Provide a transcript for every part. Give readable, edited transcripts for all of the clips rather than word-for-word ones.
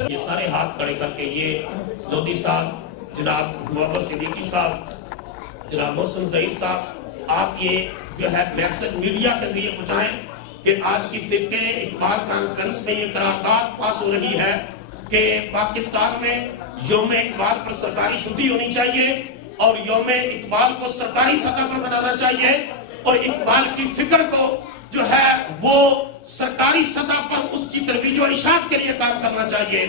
یہ سارے ہاتھ کھڑے کر کے یہ لودھی صاحب، جناب محمد صدیقی صاحب، جناب محسن ظہیر صاحب، آپ یہ جو ہے میسج میڈیا کے ذریعے پہنچائیں کہ آج کی فقہ اقبال کانفرنس میں یہ قرارداد پاس ہو رہی ہے کہ پاکستان میں یوم اقبال پر سرکاری چھٹی ہونی چاہیے اور یوم اقبال کو سرکاری سطح پر بنانا چاہیے اور اقبال کی فکر کو جو ہے وہ سرکاری سطح پر اس کی ترویج و اشاعت کے لیے کام کرنا چاہیے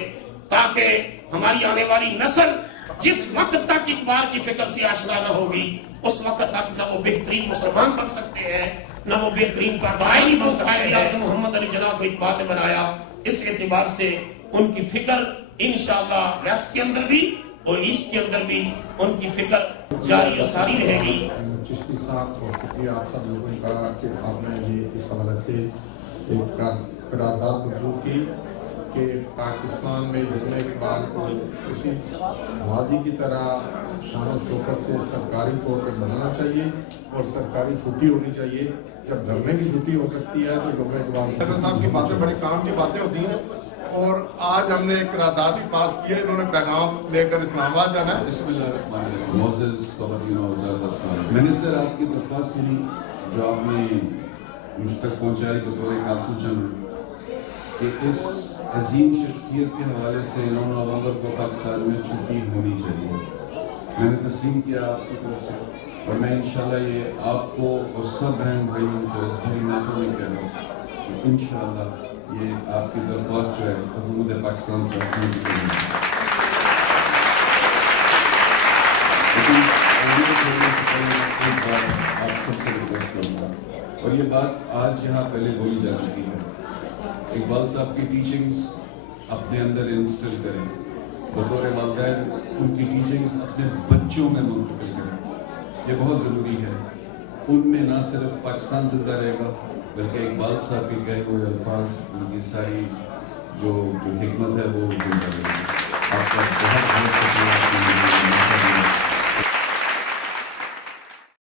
تاکہ ہماری آنے والی نسل جس وقت تک اقبال کی فکر سے آشنا نہ ہوگی اس وقت تک نہ وہ بہترین مسلمان بن سکتے ہیں نہ وہ بہترین قائد بن سکتے ہیں۔ محمد علی جناح کو اقبال نے بنایا، اس اعتبار سے ان کی فکر انشاءاللہ ویسٹ کے اندر بھی اور ایسٹ کے اندر بھی ان کی فکر جاری و ساری رہے گی۔ چشتی صاحب بہت شکریہ آپ سب لوگوں کا کہ آپ نے یہ اس حوالے سے ایک قرارداد منظور کی کہ پاکستان میں یوم اقبال کو اسی ماضی کی طرح شان و شوکت سے سرکاری طور پہ منانا چاہیے اور سرکاری چھٹی ہونی چاہیے۔ جب دھرنے کی چھٹی ہو سکتی ہے تو یوم اقبال حضرت صاحب کی باتیں بڑی کام کی باتیں ہوتی ہیں اور آج ہم نے ایک قرارداد ہی پاس کی ہے، انہوں نے پیغام لے کر اسلام آباد جانا ہے۔ بسم اللہ الرحمن الرحیم۔ معزز خواتین و حضرات، میں نے سر آپ کی درخواست سنی جو آپ نے مجھ تک پہنچائی بطور کونسل جنرل کہ اس عظیم شخصیت کے حوالے سے 9 نومبر کو پاکستان میں چھٹی ہونی چاہیے۔ میں نے تسلیم کیا آپ کی طرف سے اور میں انشاءاللہ یہ آپ کو اور سب بہن بھائیوں کو اس بھری محفل میں کہہ رہا ہوں کہ انشاءاللہ یہ آپ کی درخواست جو ہے حکومت پاکستان پر پوری کریں گے۔ ایک بات آپ سب سے ریکویسٹ کروں گا اور یہ بات آج یہاں پہلے بولی جا چکی ہے، اقبال صاحب کی ٹیچنگز اپنے اندر انسٹل کریں، بطور والدین ان کی ٹیچنگز اپنے بچوں میں منتقل کریں، یہ بہت ضروری ہے۔ ان میں نہ صرف پاکستان زندہ رہے گا بلکہ اقبال صاحب کے کہے ہوئے الفاظ، ان کی ساری جو حکمت ہے وہ زندہ رہے گی۔